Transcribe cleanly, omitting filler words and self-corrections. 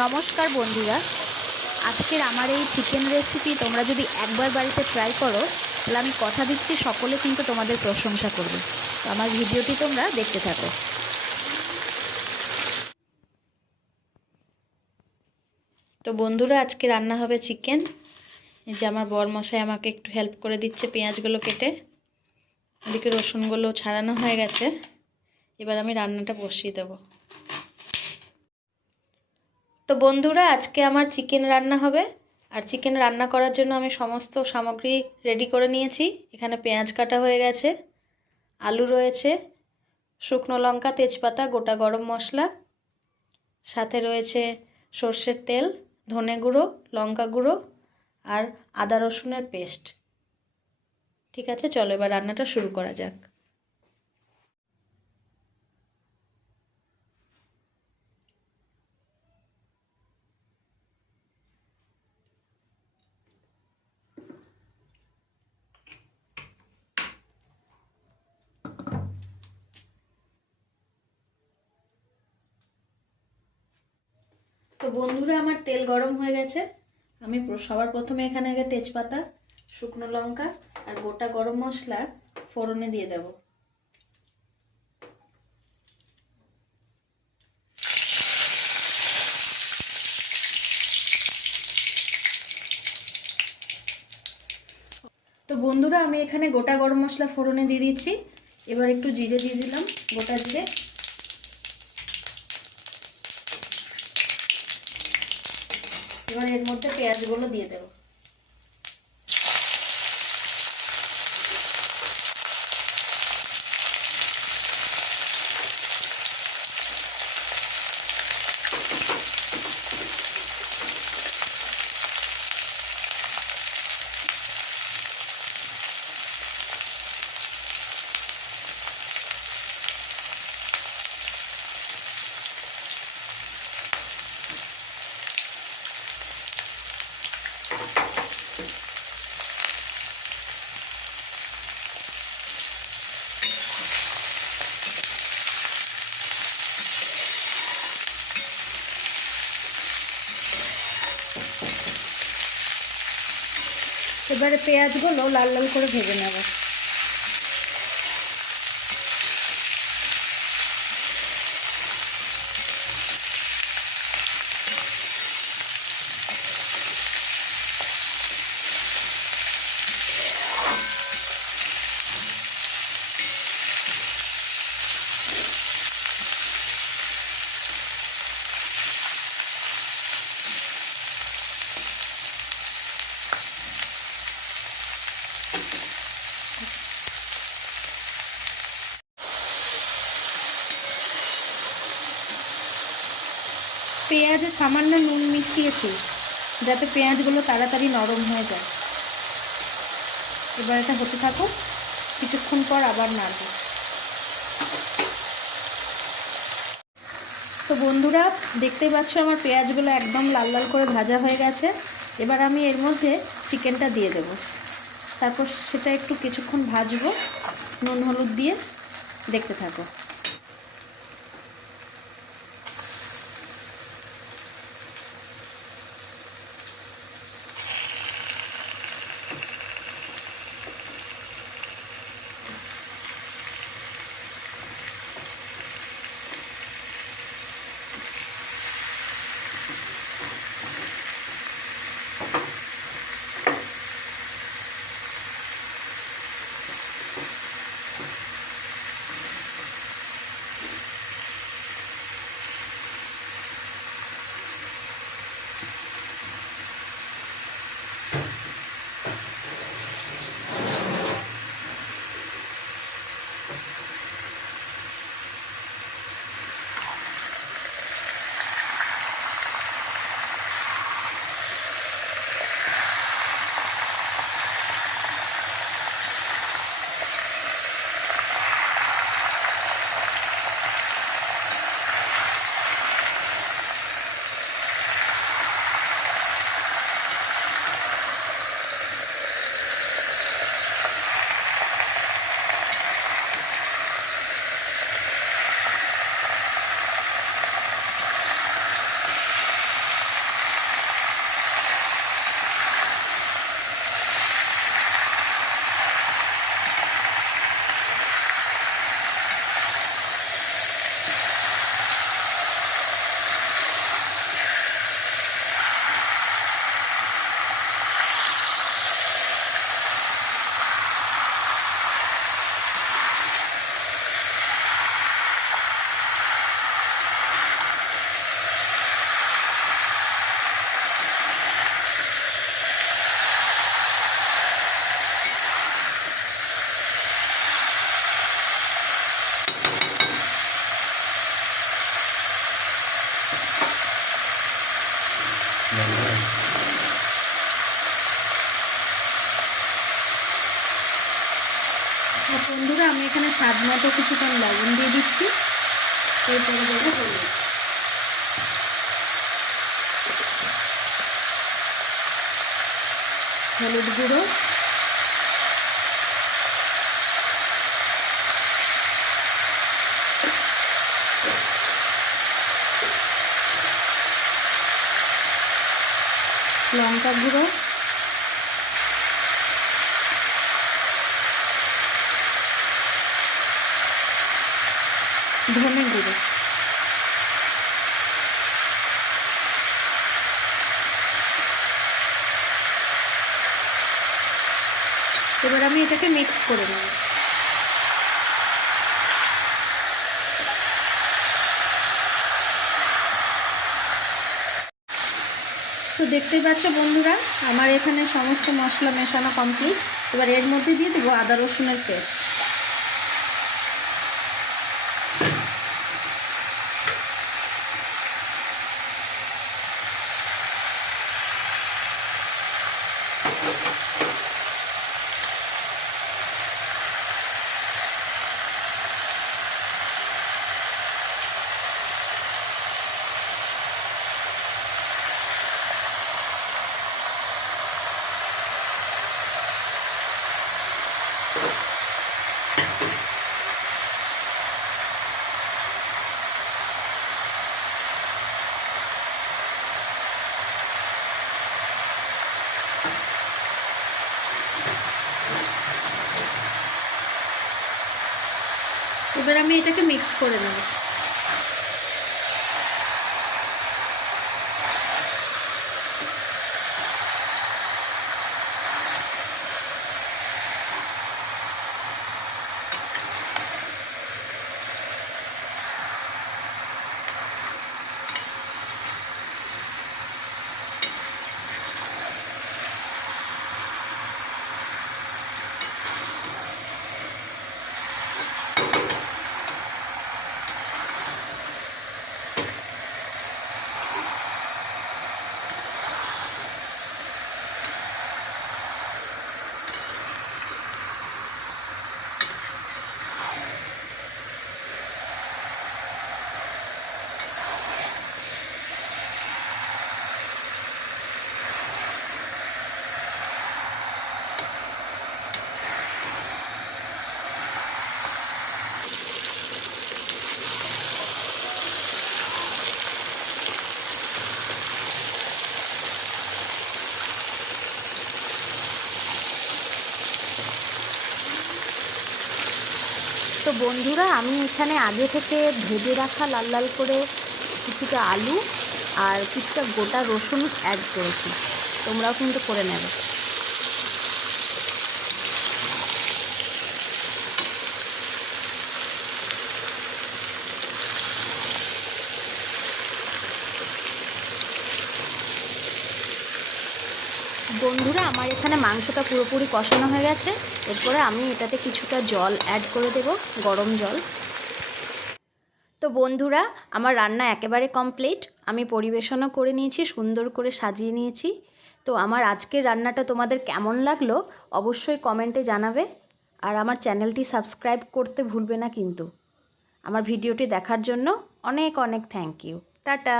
নমস্কার বন্ধুরা, আজকের আমার এই চিকেন রেসিপি তোমরা যদি একবার বাড়িতে ট্রাই করো তাহলে আমি কথা দিচ্ছি সকলে কিন্তু তোমাদের প্রশংসা করবে। তো আমার ভিডিওটি তোমরা দেখতে থাকো। তো বন্ধুরা, আজকে রান্না হবে চিকেন। এই যে আমার বরমশাই আমাকে একটু হেল্প করে দিচ্ছে পেঁয়াজগুলো কেটে, এদিকে রসুনগুলো ছাড়ানো হয়ে গেছে। এবার আমি রান্নাটা বসিয়ে দেবো। তো বন্ধুরা, আজকে আমার চিকেন রান্না হবে। আর চিকেন রান্না করার জন্য আমি সমস্ত সামগ্রী রেডি করে নিয়েছি। এখানে পেঁয়াজ কাটা হয়ে গেছে, আলু রয়েছে, শুকনো লঙ্কা, তেজপাতা, গোটা গরম মশলা, সাথে রয়েছে সর্ষের তেল, ধনে গুঁড়ো, লঙ্কা গুঁড়ো আর আদা রসুনের পেস্ট। ঠিক আছে, চলো এবার রান্নাটা শুরু করা যাক। তো বন্ধুরা, আমার তেল গরম হয়ে গেছে। আমি সবার প্রথমে এখানে আগে তেজপাতা, শুকনো লঙ্কা আর গোটা গরম মশলা ফোড়নে দিয়ে দেব। তো বন্ধুরা, আমি এখানে গোটা গরম মশলা ফোড়নে দিয়ে দিচ্ছি। এবার একটু জিরে দিয়ে দিলাম, গোটা জিরে। এবার এর মধ্যে পেঁয়াজগুলো দিয়ে দেব। এবারে পেঁয়াজগুলো লাল লাল করে ভেজে নেব। পেঁয়াজে সামান্য নুন মিশিয়েছি যাতে পেঁয়াজগুলো তাড়াতাড়ি নরম হয়ে যায়। এবার এটা হতে থাকুক, কিছুক্ষণ পর আবার নাড়ব। তো বন্ধুরা, দেখতেই পাচ্ছ আমার পেঁয়াজগুলো একদম লাল লাল করে ভাজা হয়ে গেছে। এবার আমি এর মধ্যে চিকেনটা দিয়ে দেব। তারপর সেটা একটু কিছুক্ষণ ভাজবো নুন হলুদ দিয়ে। দেখতে থাকো। বন্ধুরা আমি এখানে স্বাদ মতো কিছুক্ষণ লবণ দিয়ে দিচ্ছি, এরপরে দেবো হলুদ গুঁড়ো, লঙ্কা গুঁড়ো, ধনে গুঁড়ো, এবার আমি এটাকে মিক্স করে নেব। তো দেখতেই পাচ্ছ বন্ধুরা, আমার এখানে সমস্ত মশলা মেশানো কমপ্লিট। এবার এর মধ্যে দিয়ে দেবো আদা রসুনের পেস্ট। এবার আমি এটাকে মিক্স করে নেব। তো বন্ধুরা আমি এখানে আগে থেকে ভেজে রাখা লাল লাল করে কিছুটা আলু আর কিছুটা গোটা রসুন অ্যাড করেছি, তোমরাও কিন্তু করে নেবে। বন্ধুরা আমার এখানে মাংসটা পুরোপুরি কষানো হয়ে গেছে। এরপরে আমি এটাতে কিছুটা জল অ্যাড করে দেব, গরম জল। তো বন্ধুরা আমার রান্না একেবারে কমপ্লিট, আমি পরিবেশনও করে নিয়েছি, সুন্দর করে সাজিয়ে নিয়েছি। তো আমার আজকের রান্নাটা তোমাদের কেমন লাগলো অবশ্যই কমেন্টে জানাবে। আর আমার চ্যানেলটি সাবস্ক্রাইব করতে ভুলবে না কিন্তু। আমার ভিডিওটি দেখার জন্য অনেক অনেক থ্যাংক ইউ। টাটা।